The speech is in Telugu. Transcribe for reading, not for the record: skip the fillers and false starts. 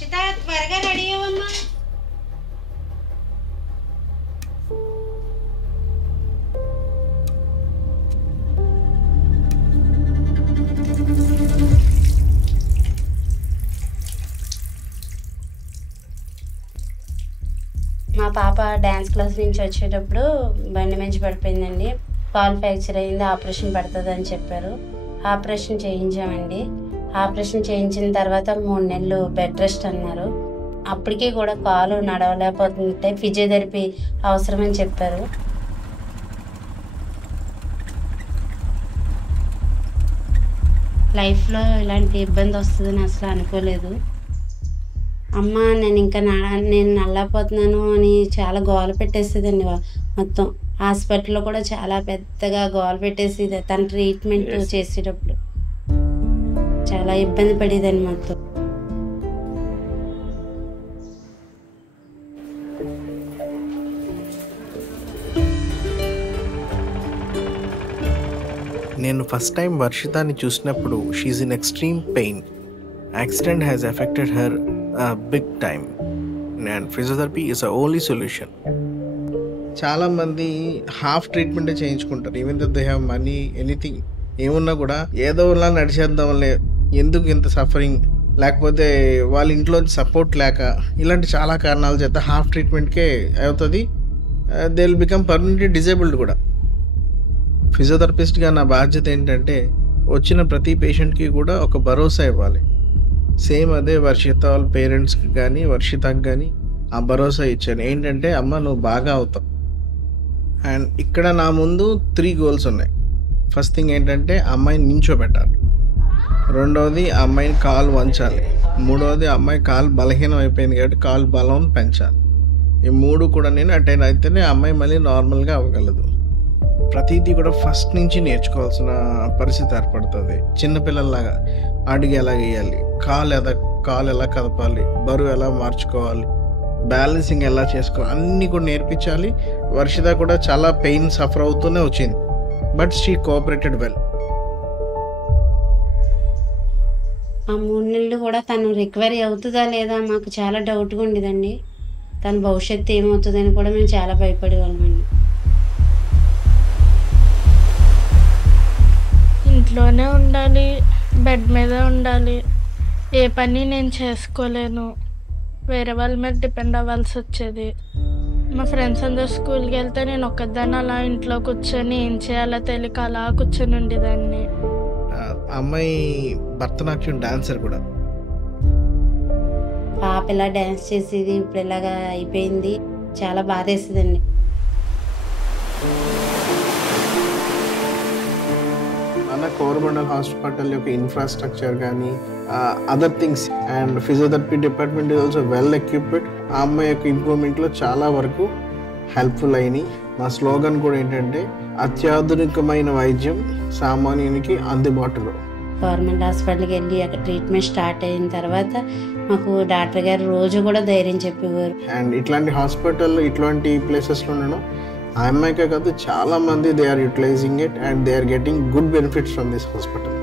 వర్షిత త్వరగా రెడీ అవ్వమ్మా. మా పాప డ్యాన్స్ క్లాస్ నుంచి వచ్చేటప్పుడు బండి మంచి పడిపోయిందండి. కాల్ ఫ్రాక్చర్ అయింది, ఆపరేషన్ పడుతుంది అని చెప్పారు. ఆపరేషన్ చేయించామండి. ఆపరేషన్ చేయించిన తర్వాత 3 నెలలు బెడ్ రెస్ట్ అన్నారు. అప్పటికీ కూడా కాలు నడవలేకపోతుంటే ఫిజియోథెరపీ అవసరమని చెప్పారు. లైఫ్లో ఇలాంటి ఇబ్బంది వస్తుందని అసలు అనుకోలేదు. అమ్మ నేను నల్లపోతున్నాను అని చాలా గోల పెట్టేసేదండి. మొత్తం హాస్పిటల్లో కూడా చాలా పెద్దగా గోల పెట్టేసేది. తన ట్రీట్మెంట్ చేసేటప్పుడు చాలా ఇబ్బంది పడేదండి మొత్తం. నేను ఫస్ట్ టైం వర్షితాని చూసినప్పుడు she's in extreme pain. Accident has affected her big time and physiotherapy is a only solution. చాలామంది హాఫ్ ట్రీట్మెంటే చేయించుకుంటారు. Even though they have money, anything ఏమున్నా కూడా ఏదోలా నడిచేద్దాంలే, ఎందుకు ఇంత సఫరింగ్, లేకపోతే వాళ్ళ ఇంట్లో సపోర్ట్ లేక, ఇలాంటి చాలా కారణాల చేత హాఫ్ ట్రీట్మెంట్కే అవుతుంది. They will become permanently disabled కూడా. ఫిజియోథెరపిస్ట్గా నా బాధ్యత ఏంటంటే వచ్చిన ప్రతి పేషెంట్కి కూడా ఒక భరోసా ఇవ్వాలి. సేమ్ అదే వర్షిత వాళ్ళ పేరెంట్స్కి కానీ వర్షితకి కానీ ఆ భరోసా ఇచ్చాను. ఏంటంటే అమ్మ నువ్వు బాగా అవుతావు. అండ్ ఇక్కడ నా ముందు 3 గోల్స్ ఉన్నాయి. ఫస్ట్ థింగ్ ఏంటంటే అమ్మాయిని నించోబెట్టాలి. రెండవది అమ్మాయిని కాలు వంచాలి. మూడవది అమ్మాయి కాలు బలహీనం అయిపోయింది కాబట్టి కాలు బలం పెంచాలి. ఈ 3 కూడా నేను అటెండ్ అయితేనే అమ్మాయి మళ్ళీ నార్మల్గా అవ్వగలదు. ప్రతిదీ కూడా ఫస్ట్ నుంచి నేర్చుకోవాల్సిన పరిస్థితి ఏర్పడుతుంది. చిన్నపిల్లల్లాగా అడుగు ఎలా వేయాలి, కాలు ఎలా కదపాలి, బరువు ఎలా మార్చుకోవాలి, బ్యాలెన్సింగ్ ఎలా చేసుకోవాలి, అన్నీ కూడా నేర్పించాలి. వర్షిత కూడా చాలా పెయిన్ సఫర్ అవుతూనే వచ్చింది, బట్ షీ కోఆపరేటెడ్ వెల్. ఆ 3 నెలలు కూడా తను రికవరీ అవుతుందా లేదా మాకు చాలా డౌట్గా ఉండేదండి. తన భవిష్యత్తు ఏమవుతుందని కూడా మేము చాలా భయపడేవాళ్ళమండి. ఇంట్లోనే ఉండాలి, బెడ్ మీద ఉండాలి, ఏ పని నేను చేసుకోలేను, వేరే వాళ్ళ మీద డిపెండ్ అవ్వాల్సి వచ్చేది. మా ఫ్రెండ్స్ అందరూ స్కూల్కి వెళ్తే నేను ఒక్కదాన్ని అలా ఇంట్లో కూర్చొని ఏం చేయాలో తెలియక అలా కూర్చొని ఉండేదాన్ని. అమ్మాయి భరతనాట్యం డాన్సర్ కూడా. పాప ఇలా డ్యాన్స్ చేసేది ఇప్పుడు ఇలాగా అయిపోయింది, చాలా బాధేస్తుందండి. మన కోరమండల్ హాస్పిటల్ యొక్క ఇన్ఫ్రాస్ట్రక్చర్ కానీ other things and physiotherapy department is also well equipped. ఆ అమ్మాయి యొక్క ఇంప్రూవ్మెంట్లో చాలా వరకు హెల్ప్ఫుల్ అయినాయి. మా స్లోగన్ కూడా ఏంటంటే అత్యాధునికమైన వైద్యం సామాన్యునికి అందుబాటులో. గవర్నమెంట్ హాస్పిటల్కి వెళ్ళి అక్కడ ట్రీట్మెంట్ స్టార్ట్ అయిన తర్వాత మాకు డాక్టర్ గారు రోజు కూడా ధైర్యం చెప్పేవారు. అండ్ ఇట్లాంటి హాస్పిటల్ ఇట్లాంటి ప్లేసెస్లో ఉండడం ఆ అమ్మాయికే కాదు చాలా మంది they are utilising it and they are getting good benefits from this hospital.